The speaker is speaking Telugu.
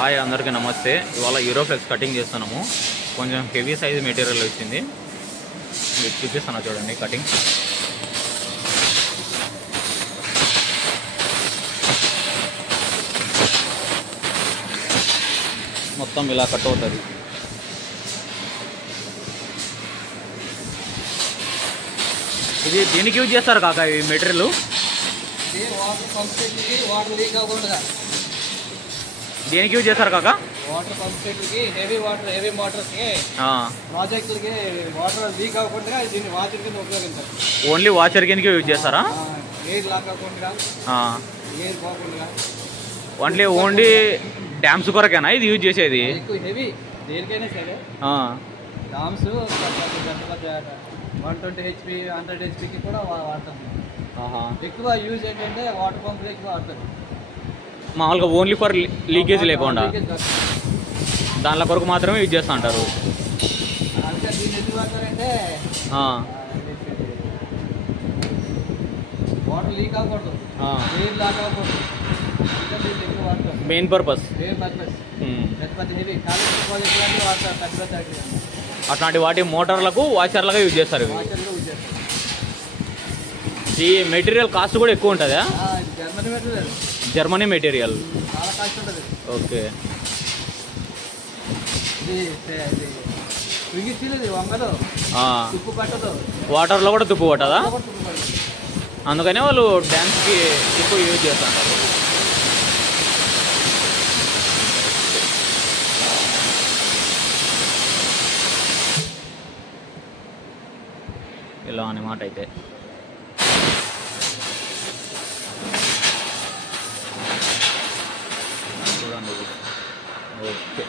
హాయ్ అందరికీ నమస్తే. ఇవాళ యూరోఫ్లెక్స్ కటింగ్ చేస్తున్నాము. కొంచెం హెవీ సైజ్ మెటీరియల్ వచ్చింది, మీకు చూపిస్తాను చూడండి. కటింగ్ మొత్తం ఇలా కట్ అవుతుంది. ఇది దేనికి యూజ్ చేస్తారు కాకా ఈ మెటీరియల్? దేనికి యూజ్ చేస్తారు కాకా? వాటర్ పంప్కి, హెవీ మోటార్స్కి, ప్రాజెక్టులకి వాటర్ లీక్ అవ్వకుండా దీన్ని వాచర్ కింద ఉపయోగించారు. ఓన్లీ వాచర్ కిందకి యూజ్ చేస్తారా? ఎయిర్ లాక్ అవ్వకుండా, ఎయిర్ పోకుండా. ఓన్లీ డ్యామ్స్ కొరకేనా ఇది యూజ్ చేసేది? ఎక్కువ హెవీ దేనికైనా సరే డామ్స్ 120 HP 100 HPకి కూడా వాడతాం. ఎక్కువ యూజ్ ఏంటంటే వాటర్ పంపులు ఎక్కువ వాడతారు. మామూలుగా ఓన్లీ ఫర్ లీకేజ్ లేకుండా దానిలో కొరకు మాత్రమే యూజ్ చేస్తూ ఉంటారు. వాటర్ లీక్ అవ్వకూడదు, ఎయిర్ లాక్ అవ్వకూడదు, మెయిన్ పర్పస్. అట్లాంటి వాటి మోటార్లకు వాచర్లుగా యూజ్ చేస్తారు. ఈ మెటీరియల్ కాస్ట్ కూడా ఎక్కువ ఉంటుందా? Germany material. ఓకే. వాటర్లో కూడా తుప్పు పట్టదా? అందుకనే వాళ్ళు డ్యాన్స్కి ఎక్కువ యూజ్ చేస్తారు. ఇలా అన్నమాట. అయితే చూడండి. ఓకే.